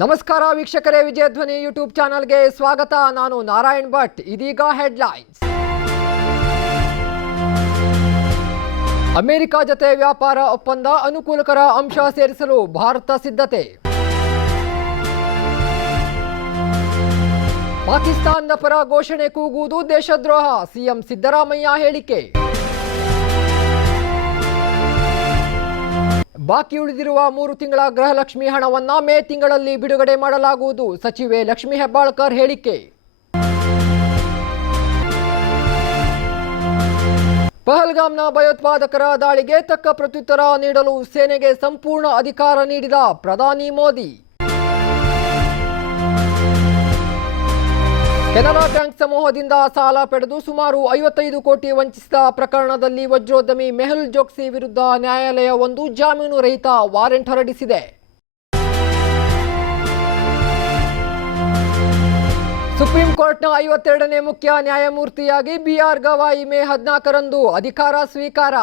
ನಮಸ್ಕಾರ ವೀಕ್ಷಕರೇ, ವಿಜಯಧ್ವನಿ ಯೂಟ್ಯೂಬ್ ಚಾನಲ್ಗೆ ಸ್ವಾಗತ. ನಾನು ನಾರಾಯಣ್ ಭಟ್. ಇದೀಗ ಹೆಡ್ಲೈನ್ಸ್. ಅಮೆರಿಕ ಜತೆ ವ್ಯಾಪಾರ ಒಪ್ಪಂದ ಅನುಕೂಲಕರ ಅಂಶ ಸೇರಿಸಲು ಭಾರತ ಸಿದ್ಧತೆ. ಪಾಕಿಸ್ತಾನದ ಪರ ಘೋಷಣೆ ಕೂಗುವುದು ದೇಶದ್ರೋಹ. ಸಿಎಂ ಸಿದ್ದರಾಮಯ್ಯ ಹೇಳಿಕೆ. ಬಾಕಿ ಉಳಿದಿರುವ ಮೂರು ತಿಂಗಳ ಗೃಹಲಕ್ಷ್ಮಿ ಹಣವನ್ನು ಮೇ ತಿಂಗಳಲ್ಲಿ ಬಿಡುಗಡೆ ಮಾಡಲಾಗುವುದು. ಸಚಿವೆ ಲಕ್ಷ್ಮಿ ಹೆಬ್ಬಾಳ್ಕರ್ ಹೇಳಿಕೆ. ಪಹಲ್ಗಾಮ್ನ ಭಯೋತ್ಪಾದಕರ ದಾಳಿಗೆ ತಕ್ಕ ಪ್ರತ್ಯುತ್ತರ ನೀಡಲು ಸೇನೆಗೆ ಸಂಪೂರ್ಣ ಅಧಿಕಾರ ನೀಡಿದ ಪ್ರಧಾನಿ ಮೋದಿ. ಕೆನರಾ ಬ್ಯಾಂಕ್ ಸಮೂಹದಿಂದ ಸಾಲ ಪಡೆದು ಸುಮಾರು ಐವತ್ತೈದು ಕೋಟಿ ವಂಚಿಸಿದ ಪ್ರಕರಣದಲ್ಲಿ ವಜ್ರೋದ್ಯಮಿ ಮೆಹುಲ್ ಜೋಕ್ಸಿ ವಿರುದ್ಧ ನ್ಯಾಯಾಲಯ ಒಂದು ಜಾಮೀನು ರಹಿತ ವಾರೆಂಟ್ ಹೊರಡಿಸಿದೆ. ಸುಪ್ರೀಂ ಕೋರ್ಟ್ನ ಐವತ್ತೆರಡನೇ ಮುಖ್ಯ ನ್ಯಾಯಮೂರ್ತಿಯಾಗಿ ಬಿಆರ್ ಗವಾಯಿ ಮೇ ಹದಿನಾಲ್ಕರಂದು ಅಧಿಕಾರ ಸ್ವೀಕಾರ.